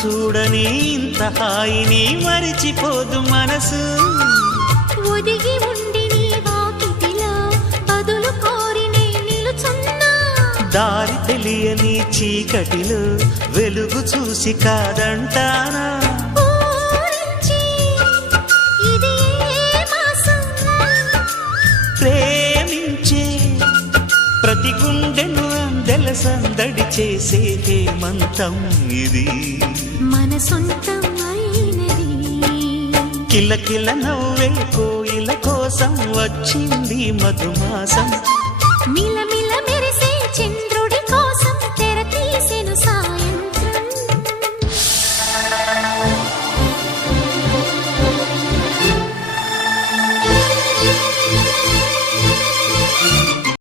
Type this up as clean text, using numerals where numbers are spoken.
చూడని ఇంత హాయిని మరిచిపోదు మనసు. ఒదిగి ఉండి నీ వాకిటిలో బదులు కోరి నే నిలుచున్నా. దారి తెలియని చీకటిలో వెలుగు చూసి కాదంటానా. ప్రేమించే ప్రతి గుండెను అందెల సందడి చేసే హేమంతం ఇది. మన సొంతం అయినది. కిలకిల నవ్వే కోయిల కోసం వచ్చింది మధుమాసం.